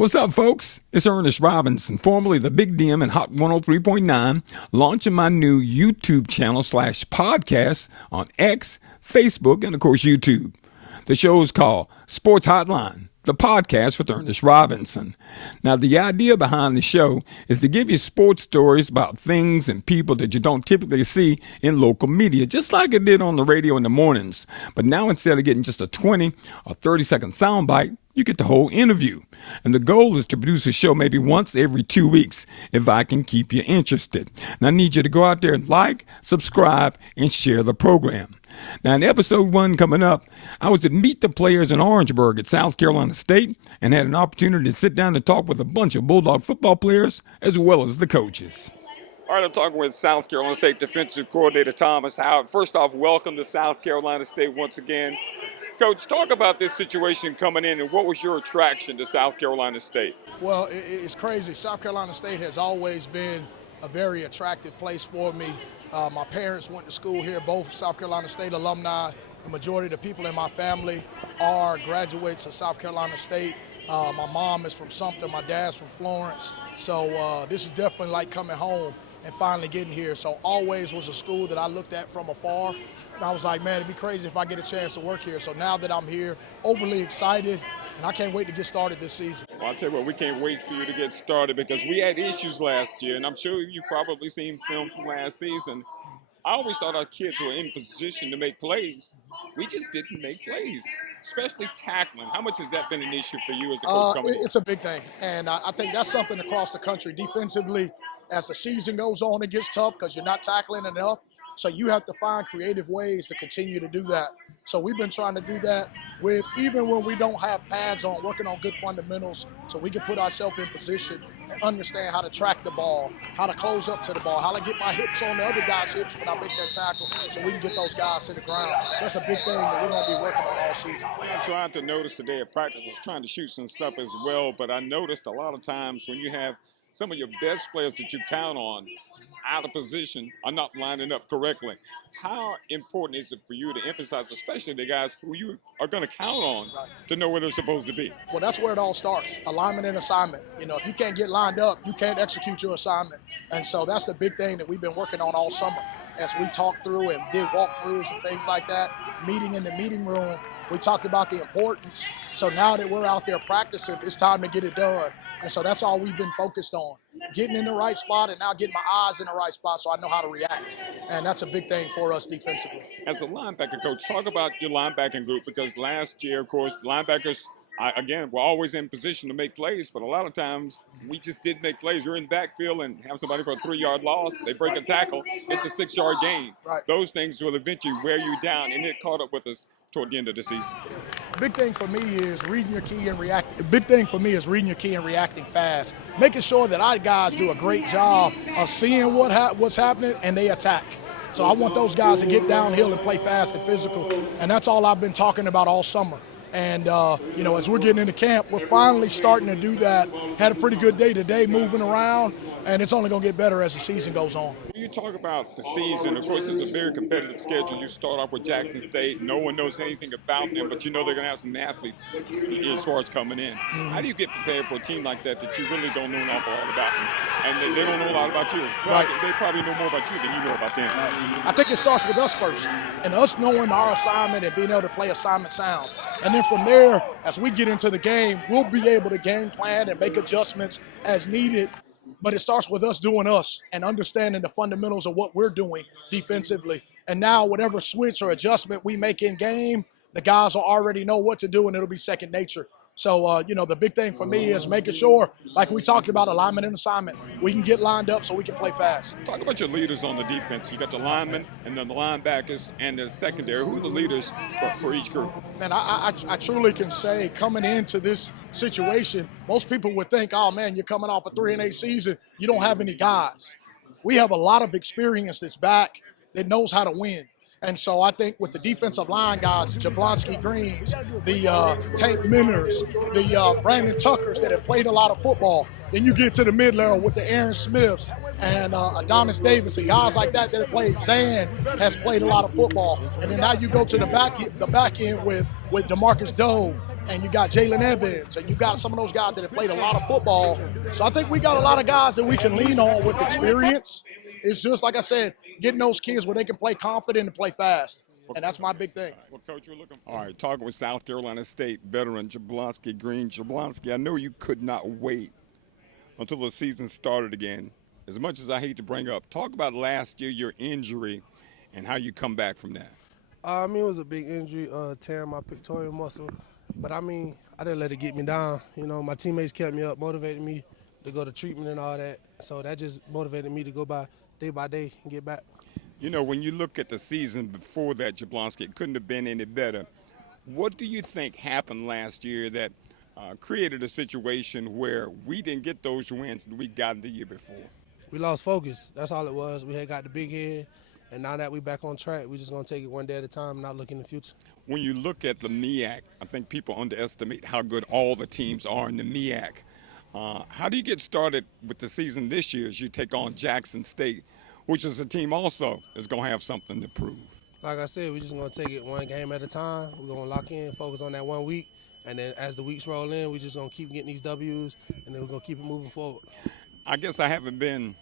What's up, folks? It's Ernest Robinson, formerly the Big DM and Hot 103.9, launching my new YouTube channel / podcast on X, Facebook, and of course YouTube. The show is called Sports Hotline, the podcast with Ernest Robinson. Now, the idea behind the show is to give you sports stories about things and people that you don't typically see in local media, just like it did on the radio in the mornings. But now, instead of getting just a 20 or 30-second soundbite, you get the whole interview. And the goal is to produce a show maybe once every 2 weeks if I can keep you interested. And I need you to go out there and like, subscribe, and share the program. Now, in episode 1 coming up, I was at Meet the Players in Orangeburg at South Carolina State and had an opportunity to sit down and talk with a bunch of Bulldog football players as well as the coaches. All right, I'm talking with South Carolina State Defensive Coordinator Thomas Howard. First off, welcome to South Carolina State once again. Coach, talk about this situation coming in and what was your attraction to South Carolina State? Well, it's crazy. South Carolina State has always been a very attractive place for me. My parents went to school here, both South Carolina State alumni. The majority of the people in my family are graduates of South Carolina State. My mom is from Sumter, my dad's from Florence. So this is definitely like coming home and finally getting here. So always was a school that I looked at from afar. And I was like, man, it'd be crazy if I get a chance to work here. So now that I'm here, overly excited, and I can't wait to get started this season. Well, I'll tell you what, we can't wait for you to get started because we had issues last year, and I'm sure you've probably seen film from last season. I always thought our kids were in position to make plays. We just didn't make plays, especially tackling. How much has that been an issue for you as a coach coming in? It's a big thing, and I think that's something across the country. Defensively, as the season goes on, it gets tough because you're not tackling enough. So you have to find creative ways to continue to do that. So we've been trying to do that with, even when we don't have pads on, working on good fundamentals so we can put ourselves in position and understand how to track the ball, how to close up to the ball, how to get my hips on the other guy's hips when I make that tackle so we can get those guys to the ground. So that's a big thing that we're going to be working on all season. I tried to notice today at practice, I was trying to shoot some stuff as well, but I noticed a lot of times when you have some of your best players that you count on out of position are not lining up correctly. How important is it for you to emphasize, especially the guys who you are going to count on to know where they're supposed to be? Well, that's where it all starts, alignment and assignment. You know, if you can't get lined up, you can't execute your assignment. And so that's the big thing that we've been working on all summer. As we talked through and did walkthroughs and things like that, meeting in the meeting room, we talked about the importance. So now that we're out there practicing, it's time to get it done. And so that's all we've been focused on, getting in the right spot and now getting my eyes in the right spot so I know how to react. And that's a big thing for us defensively. As a linebacker coach, talk about your linebacking group because last year, of course, linebackers, again, we're always in position to make plays, but a lot of times we just didn't make plays. We're in the backfield and have somebody for a 3-yard loss. They break a tackle. It's a 6-yard gain. Right. Those things will eventually wear you down, and it caught up with us toward the end of the season. Big thing for me is reading your key and reacting. Big thing for me is reading your key and reacting fast, making sure that our guys do a great job of seeing what's happening and they attack. So I want those guys to get downhill and play fast and physical, and that's all I've been talking about all summer. And, you know, as we're getting into camp, we're finally starting to do that. Had a pretty good day today moving around, and it's only going to get better as the season goes on. When you talk about the season, of course, it's a very competitive schedule. You start off with Jackson State. No one knows anything about them, but you know they're going to have some athletes as far as coming in. Mm-hmm. How do you get prepared for a team like that you really don't know an awful lot about them? And they don't know a lot about you. Right. They probably know more about you than you know about them. I think it starts with us first, and us knowing our assignment and being able to play assignment sound. And then from there, as we get into the game, we'll be able to game plan and make adjustments as needed. But it starts with us doing us and understanding the fundamentals of what we're doing defensively. And now whatever switch or adjustment we make in game, the guys will already know what to do, and it'll be second nature. So, you know, the big thing for me is making sure, like we talked about, alignment and assignment, we can get lined up so we can play fast. Talk about your leaders on the defense. You got the linemen and then the linebackers and the secondary. Who are the leaders for each group? Man, I truly can say coming into this situation, most people would think, oh, man, you're coming off a 3-8 season. You don't have any guys. We have a lot of experience that's back that knows how to win. And so I think with the defensive line guys, the Jablonski Greens, the Tank Minners, the Brandon Tuckers that have played a lot of football, then you get to the mid-level with the Aaron Smiths and Adonis Davis and guys like that have played. Zan has played a lot of football, and then now you go to the back end with DeMarcus Doe, and you got Jalen Evans, and you got some of those guys that have played a lot of football. So I think we got a lot of guys that we can lean on with experience. It's just like I said, getting those kids where they can play confident and play fast. And that's my big thing. Well, Coach, we're looking. All right, talking with South Carolina State veteran Jablonski Green. Jablonski, I know you could not wait until the season started again. As much as I hate to bring up, talk about last year, your injury, and how you come back from that. I mean, it was a big injury, tearing my pectoral muscle. But, I mean, I didn't let it get me down. You know, my teammates kept me up, motivated me to go to treatment and all that. So that just motivated me to go by day and get back. You know, when you look at the season before that, Jablonski, it couldn't have been any better. What do you think happened last year that created a situation where we didn't get those wins that we got the year before? We lost focus. That's all it was. We had got the big head, and now that we back on track, we're just going to take it one day at a time and not look in the future. When you look at the MEAC, I think people underestimate how good all the teams are in the MEAC. How do you get started with the season this year as you take on Jackson State, which is a team also that's going to have something to prove? Like I said, we're just going to take it one game at a time. We're going to lock in, focus on that 1 week, and then as the weeks roll in, we're just going to keep getting these W's, and then we're going to keep it moving forward. I guess I have been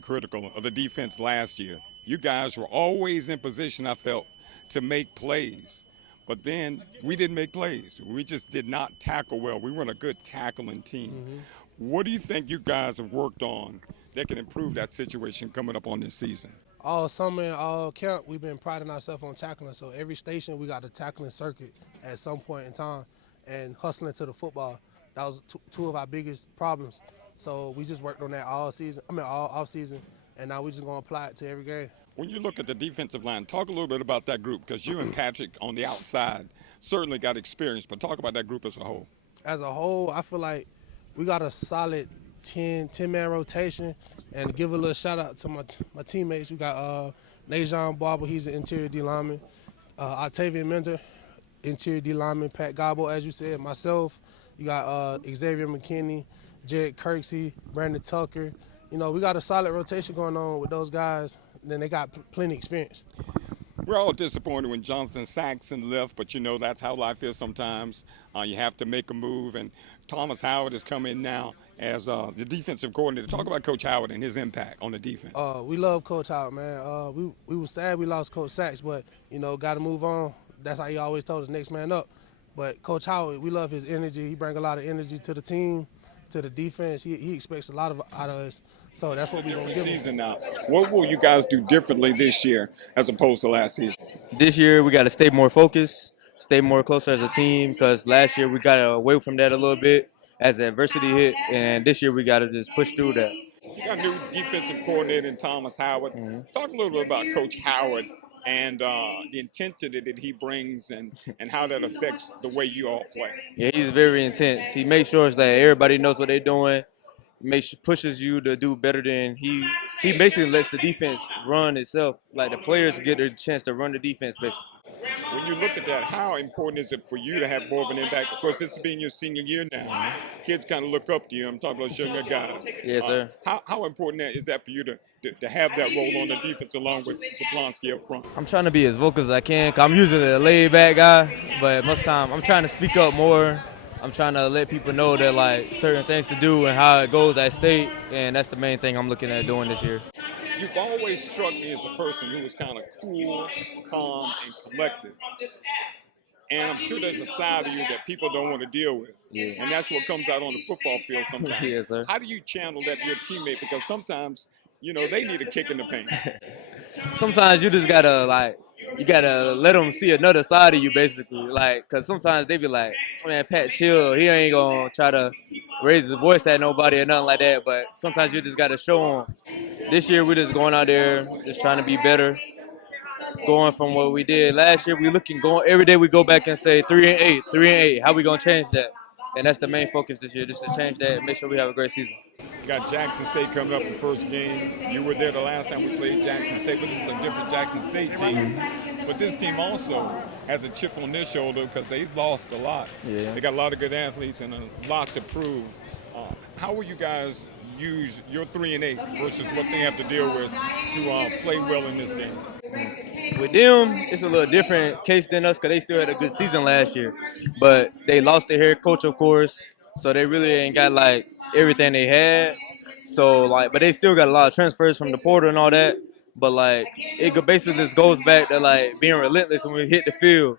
critical of the defense last year. You guys were always in position, I felt, to make plays. But then we didn't make plays. We just did not tackle well. We weren't a good tackling team. Mm-hmm. What do you think you guys have worked on that can improve that situation coming up on this season? All summer and all camp, we've been priding ourselves on tackling. So every station, we got a tackling circuit at some point in time and hustling to the football. That was two of our biggest problems. So we just worked on that all off season, and now we're just going to apply it to every game. When you look at the defensive line, talk a little bit about that group, because you and Patrick on the outside certainly got experience, but talk about that group as a whole. As a whole, I feel like we got a solid 10-man rotation, and to give a little shout out to my teammates. We got Najon Barber, he's an interior D lineman, Octavian Mentor, interior D lineman, Pat Gobble, as you said, myself. You got Xavier McKinney, Jared Kirksey, Brandon Tucker. You know, we got a solid rotation going on with those guys. Then they got plenty of experience. We're all disappointed when Jonathan Saxon left, but you know that's how life is sometimes. You have to make a move, and Thomas Howard has come in now as the defensive coordinator. Talk about Coach Howard and his impact on the defense. We love Coach Howard, man. We were sad we lost Coach Sachs, but, you know, got to move on. That's how he always told us, next man up. But Coach Howard, we love his energy. He brings a lot of energy to the team, to the defense. He expects a lot out of us. So that's what we're going to give season now. What will you guys do differently this year as opposed to last season? This year we got to stay more focused, stay more closer as a team, because last year we got away from that a little bit as the adversity hit, and this year we got to just push through that. You got a new defensive coordinator in Thomas Howard. Mm-hmm. Talk a little bit about Coach Howard and the intensity that he brings and how that affects the way you all play. Yeah, he's very intense. He makes sure that everybody knows what they're doing. Pushes you to do better than he basically lets the defense run itself. Like the players get a chance to run the defense basically. When you look at that, how important is it for you to have more of an impact? Of course, this is being your senior year now. Mm-hmm. Kids kind of look up to you. I'm talking about younger guys. Yes, sir. How important is that for you to have that role on the defense along with Jablonski up front? I'm trying to be as vocal as I can. I'm usually a laid-back guy, but most of the time I'm trying to speak up more. I'm trying to let people know that, like, certain things to do and how it goes at state, and that's the main thing I'm looking at doing this year. You've always struck me as a person who was kind of cool, calm, and collected. And I'm sure there's a side of you that people don't want to deal with. Yeah. And that's what comes out on the football field sometimes. Yes, sir. How do you channel that to your teammate? Because sometimes, you know, they need a kick in the pants. Sometimes you just got to, you got to let them see another side of you, basically. Because sometimes they be like, man, Pat, chill. He ain't going to try to raise his voice at nobody or nothing like that. But sometimes you just got to show them. This year, we're just going out there, just trying to be better. Going from what we did last year, every day we go back and say 3-8. How we going to change that? And that's the main focus this year, just to change that and make sure we have a great season. Got Jackson State coming up in the first game. You were there the last time we played Jackson State, but this is a different Jackson State team. Mm-hmm. But this team also has a chip on their shoulder because they've lost a lot. Yeah. They got a lot of good athletes and a lot to prove. How will you guys use your 3-8 versus what they have to deal with to play well in this game? With them, it's a little different case than us because they still had a good season last year. But they lost their head coach, of course, so they really ain't got, like, everything they had. So, like, but they still got a lot of transfers from the portal and all that. But, like, it basically just goes back to, like, being relentless when we hit the field.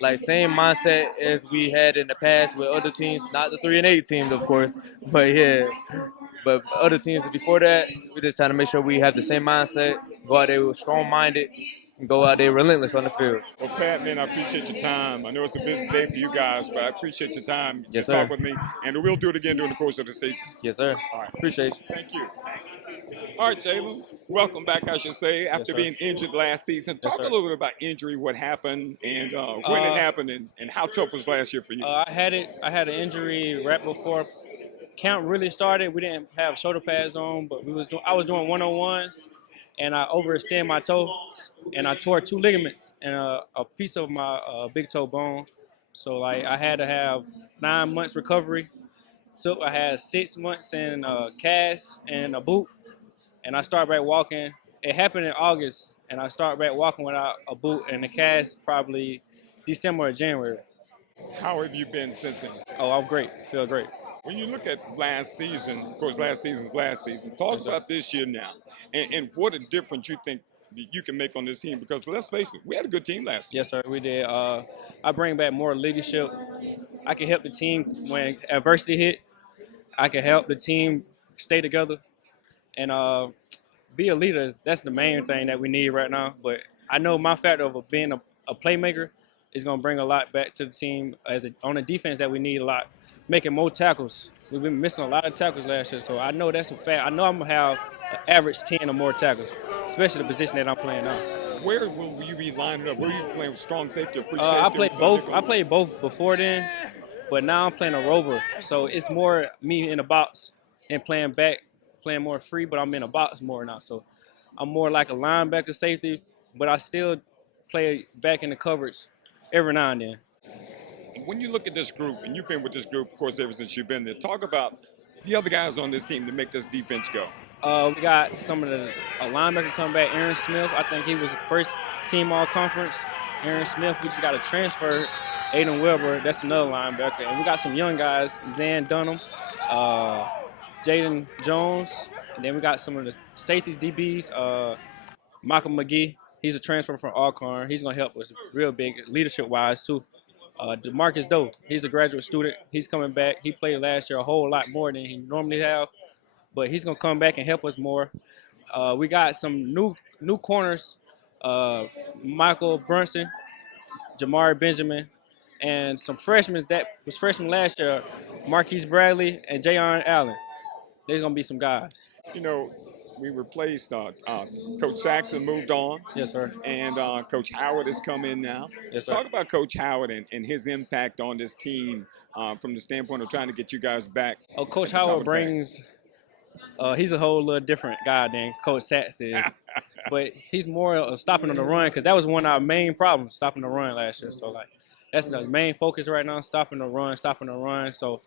Like, same mindset as we had in the past with other teams, not the 3-8 teams, of course, but yeah. But other teams before that, we're just trying to make sure we have the same mindset, go out there strong-minded, and go out there relentless on the field. Well, Pat, man, I appreciate your time. I know it's a busy day for you guys, but I appreciate your time Yes, to sir. talk with me, and we'll do it again during the course of the season. Yes, sir. All right. Appreciate you. Thank you. All right, Jalen. Welcome back, I should say, after sir. being injured last season. Yes, Talk a sir. little bit about injury, what happened, and when it happened, and how tough was last year for you? I had an injury right before camp really started. We didn't have shoulder pads on, but I was doing one-on-ones, and I overextended my toe, and I tore 2 ligaments and a piece of my big toe bone. So like I had to have 9 months recovery. So I had 6 months in a cast and a boot, and I started back walking. It happened in August, and I started back walking without a boot and the cast probably December or January. How have you been since then? Oh, I'm great. Feel great. When you look at last season, of course, last season's last season, talk Yes, sir. about this year now, and what a difference you think that you can make on this team, because let's face it, we had a good team last year. Yes, sir. We did. I bring back more leadership. I can help the team when adversity hit. I can help the team stay together and be a leader. That's the main thing that we need right now. But I know my factor of being a playmaker is going to bring a lot back to the team on the defense that we need a lot, making more tackles. We've been missing a lot of tackles last year, so I know that's a fact. I know I'm going to have an average 10 or more tackles, especially the position that I'm playing now. Where will you be lining up? Where are you playing, strong safety or free safety? I played both. I played both before then, but now I'm playing a Rover. So it's more me in the box and playing back, playing more free, but I'm in a box more now. So I'm more like a linebacker safety, but I still play back in the coverage every now and then. When you look at this group, and you've been with this group, of course, ever since you've been there, talk about the other guys on this team to make this defense go. We got some of the linebacker come back, Ernest Smith. I think he was the first team all-conference. Ernest Smith, we just got a transfer. Aiden Weber, that's another linebacker. And we got some young guys, Zan Dunham, Jaden Jones. And then we got some of the safeties, DBs, Michael McGee. He's a transfer from Alcorn. He's going to help us real big leadership-wise, too. DeMarcus Doe, he's a graduate student. He's coming back. He played last year a whole lot more than he normally have. But he's going to come back and help us more. We got some new corners, Michael Brunson, Jamari Benjamin, and some freshmen that was freshmen last year, Marquise Bradley and Jayon Allen. There's going to be some guys. You know, we replaced Coach Saxon moved on. Yes, sir. And Coach Howard has come in now. Yes, sir. Talk about Coach Howard and his impact on this team from the standpoint of trying to get you guys back. Oh, Coach at the top Howard of the bag. brings he's a whole little different guy than Coach Sachs is. But he's more of stopping on the run, because that was one of our main problems, stopping the run last year. So, like, that's the main focus right now, stopping the run. So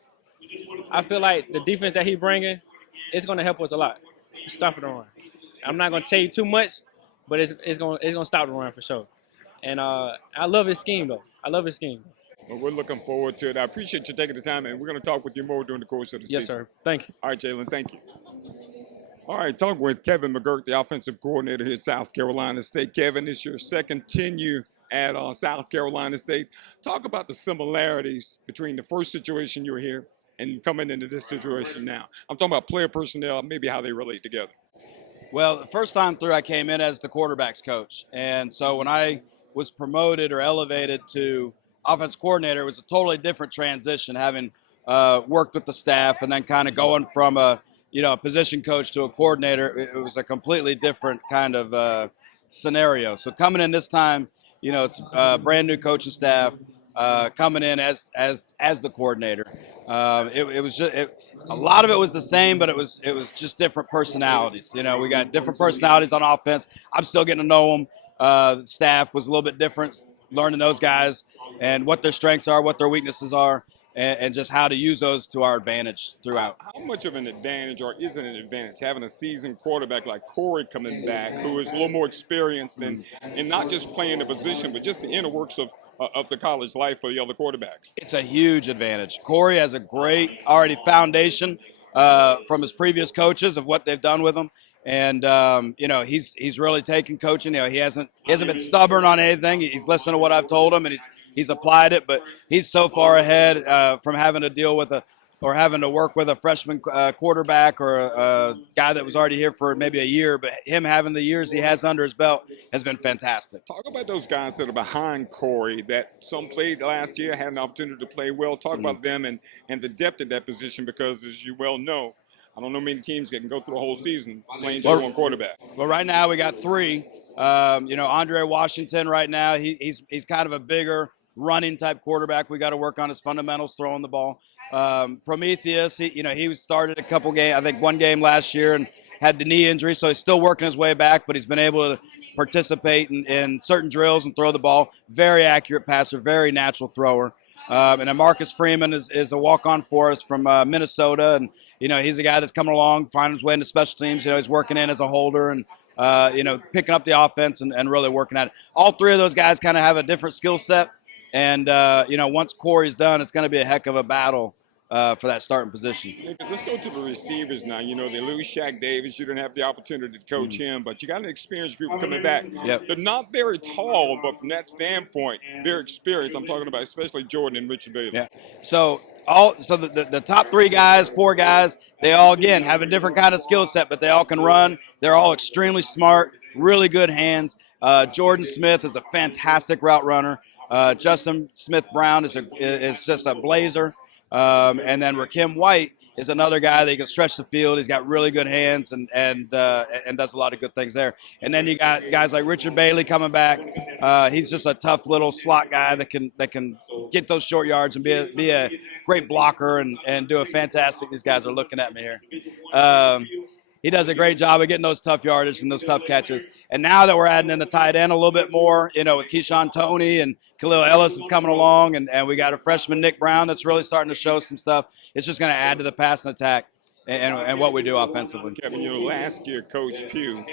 I feel like the defense that he's bringing is going to help us a lot, stopping the run. I'm not going to tell you too much, but it's going to stop the run for sure. And I love his scheme, though. I love his scheme. Well, we're looking forward to it. I appreciate you taking the time, and we're going to talk with you more during the course of the season. Yes, sir. Thank you. All right, Jalen, thank you. All right, talking with Kevin McGurk, the offensive coordinator here at South Carolina State. Kevin, it's your second tenure at South Carolina State. Talk about the similarities between the first situation you were here and coming into this situation now. I'm talking about player personnel, maybe how they relate together. Well, the first time through, I came in as the quarterbacks coach. And so when I was promoted or elevated to offense coordinator, it was a totally different transition, having worked with the staff and then kind of going from a position coach to a coordinator. It was a completely different kind of scenario. So coming in this time, it's a brand new coaching staff coming in as the coordinator. It was just a lot of it was the same, but it was just different personalities. We got different personalities on offense. I'm still getting to know them. The staff was a little bit different, learning those guys and what their strengths are, what their weaknesses are. and just how to use those to our advantage throughout. How much of an advantage, or is it an advantage, having a seasoned quarterback like Corey coming back, who is a little more experienced and not just playing the position, but just the inner works of the college life for the other quarterbacks? It's a huge advantage. Corey has a great already foundation from his previous coaches of what they've done with him. And he's really taken coaching. He hasn't been stubborn on anything. He's listened to what I've told him, and he's applied it. But he's so far ahead from having to deal with having to work with a freshman quarterback or a guy that was already here for maybe a year. But him having the years he has under his belt has been fantastic. Talk about those guys that are behind Corey that some played last year, had an opportunity to play well. Talk about them and the depth at that position, because as you well know, I don't know many teams that can go through a whole season playing just one quarterback. Well, right now we got three. Andre Washington right now, he's kind of a bigger running type quarterback. We got to work on his fundamentals, throwing the ball. Prometheus, he was started a couple games, I think one game last year, and had the knee injury, so he's still working his way back, but he's been able to participate in certain drills and throw the ball. Very accurate passer, very natural thrower. And then Marcus Freeman is a walk-on for us from Minnesota, and he's a guy that's coming along, finding his way into special teams. He's working in as a holder and picking up the offense and really working at it. All three of those guys kind of have a different skill set, and once Corey's done, it's going to be a heck of a battle for that starting position. Let's go to the receivers now. They lose Shaq Davis. You didn't have the opportunity to coach him, but you got an experienced group coming back. Yep. They're not very tall, but from that standpoint, their experience, I'm talking about especially Jordan and Richard Bailey. Yeah. So the top four guys, they all, again, have a different kind of skill set, but they all can run. They're all extremely smart, really good hands. Jordan Smith is a fantastic route runner. Justin Smith-Brown is just a blazer. And then Rakim White is another guy that can stretch the field. He's got really good hands and does a lot of good things there. And then you got guys like Richard Bailey coming back. He's just a tough little slot guy that can get those short yards and be a great blocker and do a fantastic. These guys are looking at me here. He does a great job of getting those tough yardage and those tough catches. And now that we're adding in the tight end a little bit more, with Keyshawn Toney and Khalil Ellis is coming along, and we got a freshman, Nick Brown, that's really starting to show some stuff. It's just going to add to the passing attack and what we do offensively. Kevin, last year, Coach Pugh,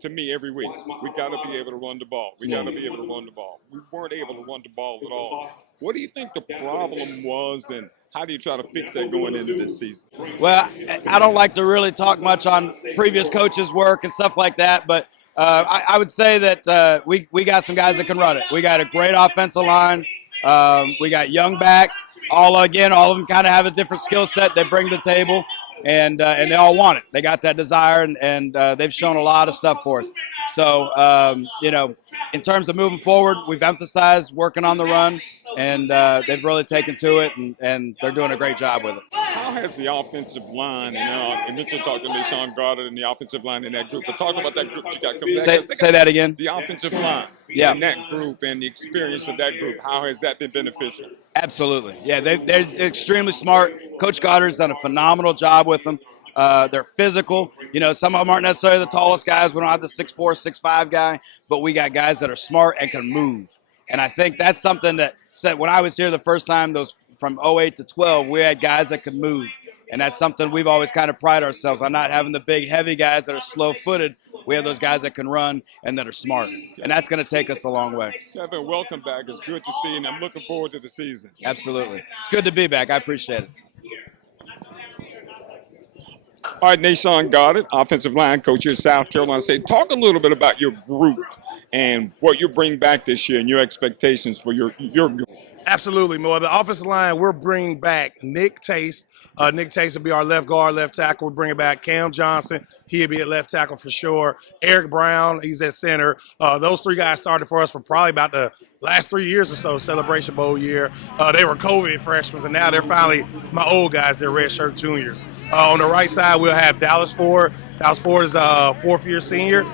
to me, every week, we got to be able to run the ball. We got to be able to run the ball. We weren't able to run the ball at all. What do you think the problem was, and how do you try to fix that going into this season? Well, I don't like to really talk much on previous coaches' work and stuff like that, but I would say that we got some guys that can run it. We got a great offensive line. We got young backs. All of them kind of have a different skill set they bring to the table, and they all want it. They got that desire, and they've shown a lot of stuff for us. So, in terms of moving forward, we've emphasized working on the run, and they've really taken to it, and they're doing a great job with it. How has the offensive line, and Mitchell talked to Deshaun Goddard and the offensive line in that group, but talk about that group you got coming back. Say that again. The offensive line in that group and the experience of that group, how has that been beneficial? Absolutely. Yeah, they're extremely smart. Coach Goddard's done a phenomenal job with them. They're physical. Some of them aren't necessarily the tallest guys. We don't have the 6'4", 6'5" guy, but we got guys that are smart and can move. And I think that's something that said when I was here the first time, those from 08 to 12, we had guys that could move. And that's something we've always kind of pride ourselves on, not having the big, heavy guys that are slow-footed. We have those guys that can run and that are smart. And that's going to take us a long way. Kevin, welcome back. It's good to see you, and I'm looking forward to the season. Absolutely. It's good to be back. I appreciate it. All right, Deshaun Goddard, offensive line coach here at South Carolina State. Talk a little bit about your group and what you bring back this year and your expectations for your group. Absolutely, Mo. The offensive line, we're bringing back Nick Taste. Nick Taste will be our left guard, left tackle. We're bringing back Cam Johnson. He'll be at left tackle for sure. Eric Brown, he's at center. Those three guys started for us for probably about the last 3 years or so, Celebration Bowl year. They were COVID freshmen, and now they're finally my old guys. They're redshirt juniors. On the right side, we'll have Dallas Ford. Dallas Ford is a fourth-year senior.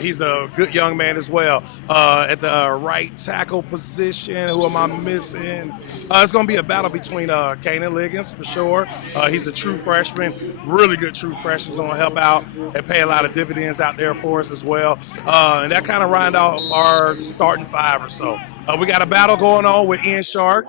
He's a good young man as well. At the right tackle position, who am I missing? It's going to be a battle between Kanan Liggins for sure. He's a true freshman, really good true freshman. Going to help out and pay a lot of dividends out there for us as well. And that kind of round out our starting five or so. We got a battle going on with Ian Shark,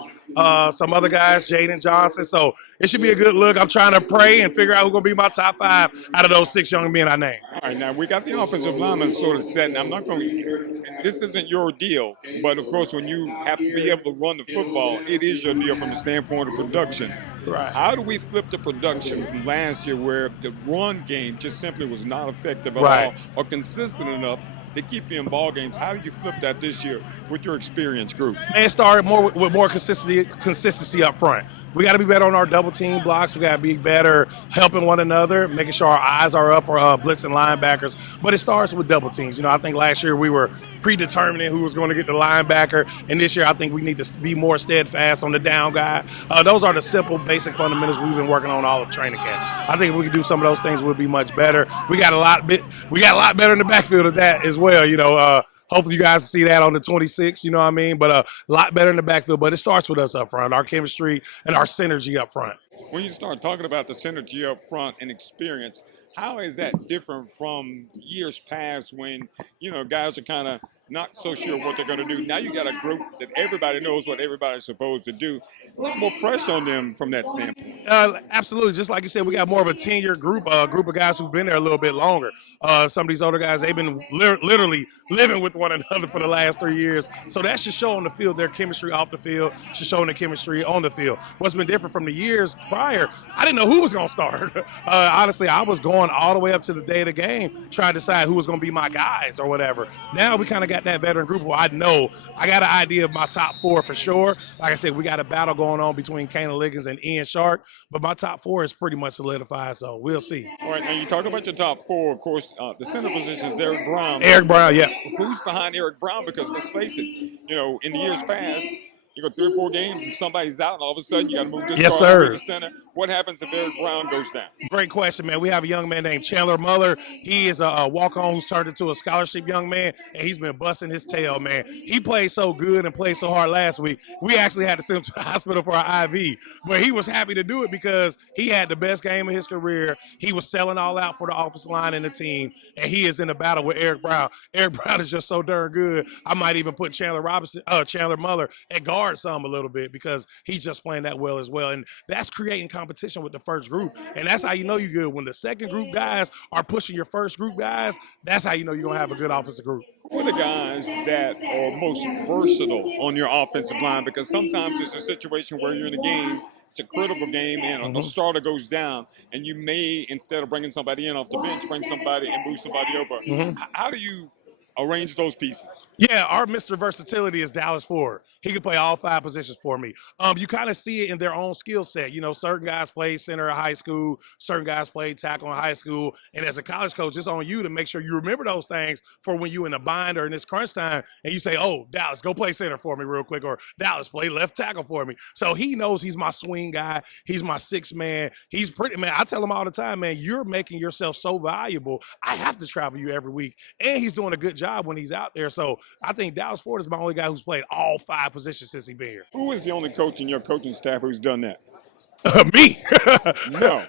some other guys, Jaden Johnson. So it should be a good look. I'm trying to pray and figure out who's going to be my top 5 out of those 6 young men I named. All right, now we got the offensive lineman sort of set, and I'm not going to, this isn't your deal, but of course, when you have to be able to run the football, it is your deal from the standpoint of production. Right. How do we flip the production from last year where the run game just simply was not effective at Right. all or consistent enough to keep you in ball games? How do you flip that this year with your experienced group? Man, start more with more consistency up front. We got to be better on our double team blocks. We got to be better helping one another, making sure our eyes are up for blitzing linebackers. But it starts with double teams. You know, I think last year we were predetermining who was going to get the linebacker, and this year I think we need to be more steadfast on the down guy. Those are the simple, basic fundamentals we've been working on all of training camp. I think if we can do some of those things, we'll be much better. We got a lot better in the backfield of that as well. You know, hopefully you guys see that on the 26th, you know what I mean? But a lot better in the backfield. But it starts with us up front, our chemistry and our synergy up front. When you start talking about the synergy up front and experience, how is that different from years past when, you know, guys are kind of not so sure what they're going to do? Now you got a group that everybody knows what everybody's supposed to do. A lot more pressure on them from that standpoint. Absolutely. Just like you said, we got more of a 10-year group of guys who've been there a little bit longer. Some of these older guys, they've been literally living with one another for the last 3 years. So that should show on the field. Their chemistry off the field should show their chemistry on the field. What's been different from the years prior, I didn't know who was going to start. Honestly, I was going all the way up to the day of the game trying to decide who was going to be my guys or whatever. Now we kind of got that veteran group where I know I got an idea of my top 4 for sure. Like I said, we got a battle going on between Kane Liggins and Ian Shark, but my top 4 is pretty much solidified, so we'll see. All right, now you talk about your top 4. Of course, the center position is Eric Brown. Eric Brown, yeah. Who's behind Eric Brown? Because let's face it, you know, in the years past, you go 3 or 4 games and somebody's out, and all of a sudden you got to move this Yes, guard sir. to the center. What happens if Eric Brown goes down? Great question, man. We have a young man named Chandler Muller. He is a walk-on who's turned into a scholarship young man, and he's been busting his tail, man. He played so good and played so hard last week. We actually had to send him to the hospital for an IV, but he was happy to do it because he had the best game of his career. He was selling all out for the offensive line and the team, and he is in a battle with Eric Brown. Eric Brown is just so darn good. I might even put Chandler Muller at guard some a little bit because he's just playing that well as well, and that's creating competition with the first group, and that's how you know you're good. When the second group guys are pushing your first group guys, that's how you know you're going to have a good offensive group. Who are the guys that are most versatile on your offensive line? Because sometimes it's a situation where you're in a game, it's a critical game, and a starter goes down, and you may, instead of bringing somebody in off the bench, bring somebody and move somebody over. How do you arrange those pieces? Yeah, our Mr. Versatility is Dallas Ford. He can play all 5 positions for me. You kind of see it in their own skill set. You know, certain guys play center at high school, certain guys play tackle in high school, and as a college coach, it's on you to make sure you remember those things for when you in a bind or in this crunch time, and you say, oh, Dallas, go play center for me real quick, or Dallas, play left tackle for me. So he knows he's my swing guy. He's my 6th man. He's pretty, man, I tell him all the time, man, you're making yourself so valuable. I have to travel you every week, and he's doing a good job when he's out there. So I think Dallas Ford is my only guy who's played all 5 positions since he's been here. Who is the only coach in your coaching staff who's done that? Me. No.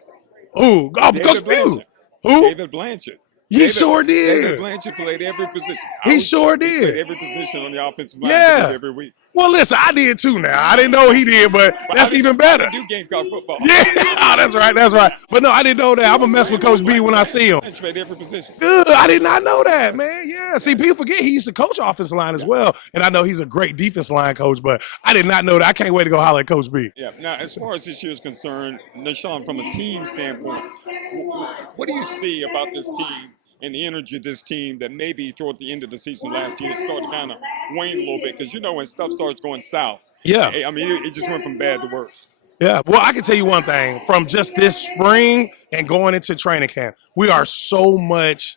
Ooh, David Coach Pugh. Blanchard. Who? David Blanchard. He sure did. David Blanchard played every position. He sure He did. played every position on the offensive line Yeah. every week. Well, listen, I did too now. I didn't know he did, but that's even better. I do Gamecock football. Yeah, oh, that's right. But no, I didn't know that. I'm going to mess with Coach B when I see him. Blanchard played every position. Good. I did not know that, man. Yeah. See, people forget he used to coach offensive line as well. And I know he's a great defense line coach, but I did not know that. I can't wait to go holler at Coach B. Yeah. Now, as far as this year is concerned, Nashawn, from a team standpoint, what do you see about this team and the energy of this team that maybe toward the end of the season last year started to kind of wane a little bit? Because, you know, when stuff starts going south, Yeah. I mean, it just went from bad to worse. Yeah, well, I can tell you one thing. From just this spring and going into training camp, we are so much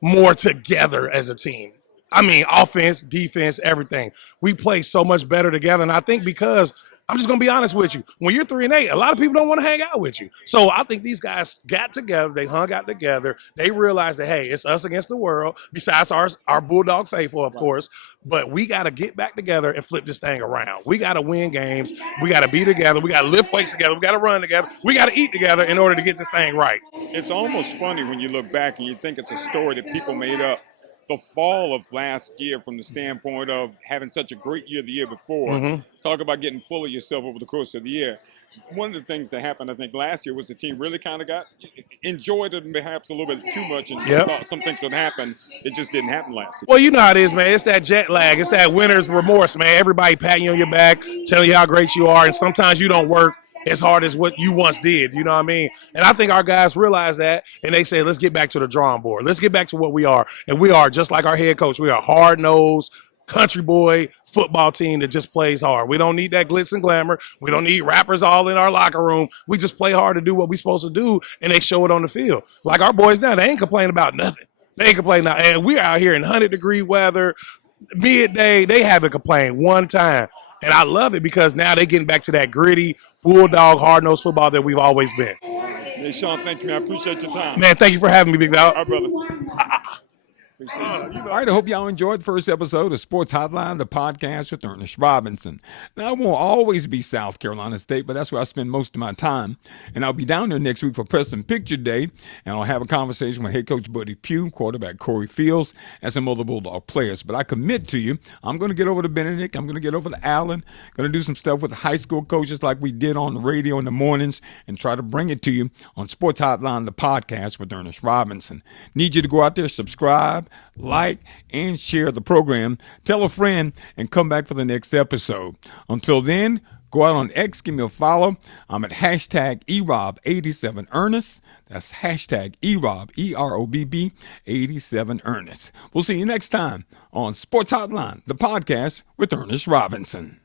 more together as a team. I mean, offense, defense, everything. We play so much better together. And I think because I'm just going to be honest with you. When you're 3-8, a lot of people don't want to hang out with you. So I think these guys got together. They hung out together. They realized that, hey, it's us against the world, besides our Bulldog faithful, of course. But we got to get back together and flip this thing around. We got to win games. We got to be together. We got to lift weights together. We got to run together. We got to eat together in order to get this thing right. It's almost funny when you look back and you think it's a story that people made up. the fall of last year from the standpoint of having such a great year the year before. Talk about getting full of yourself over the course of the year. One of the things that happened, I think, last year was the team really kind of enjoyed it perhaps a little bit too much and just thought some things would happen. It just didn't happen last year. Well, you know how it is, man. It's that jet lag. It's that winner's remorse, man. Everybody patting you on your back, telling you how great you are, and sometimes you don't work as hard as what you once did. You know what I mean? And I think our guys realize that, and they say, let's get back to the drawing board. Let's get back to what we are. And we are, just like our head coach, we are hard-nosed, country boy football team that just plays hard. We don't need that glitz and glamour. We don't need rappers all in our locker room. We just play hard to do what we're supposed to do, and they show it on the field. Like our boys now, they ain't complaining about nothing. They ain't complaining now. And we're out here in 100-degree weather, midday. They haven't complained one time. And I love it because now they're getting back to that gritty, bulldog, hard-nosed football that we've always been. Hey, Sean, thank you, man. I appreciate your time. Man, thank you for having me, big dog. All right, brother. All right, I hope y'all enjoyed the first episode of Sports Hotline, the podcast with Ernest Robinson. Now, I won't always be South Carolina State, but that's where I spend most of my time. And I'll be down there next week for Press and Picture Day, and I'll have a conversation with head coach Buddy Pugh, quarterback Corey Fields, and some other Bulldog players. But I commit to you, I'm going to get over to Benedict. I'm going to get over to Allen. Going to do some stuff with the high school coaches like we did on the radio in the mornings and try to bring it to you on Sports Hotline, the podcast with Ernest Robinson. Need you to go out there, subscribe, like, and share the program. Tell a friend and come back for the next episode. Until then, go out on X, give me a follow. I'm at hashtag EROB87Ernest. That's hashtag EROB, EROBB 87 Ernest. We'll see you next time on Sports Hotline, the podcast with Ernest Robinson.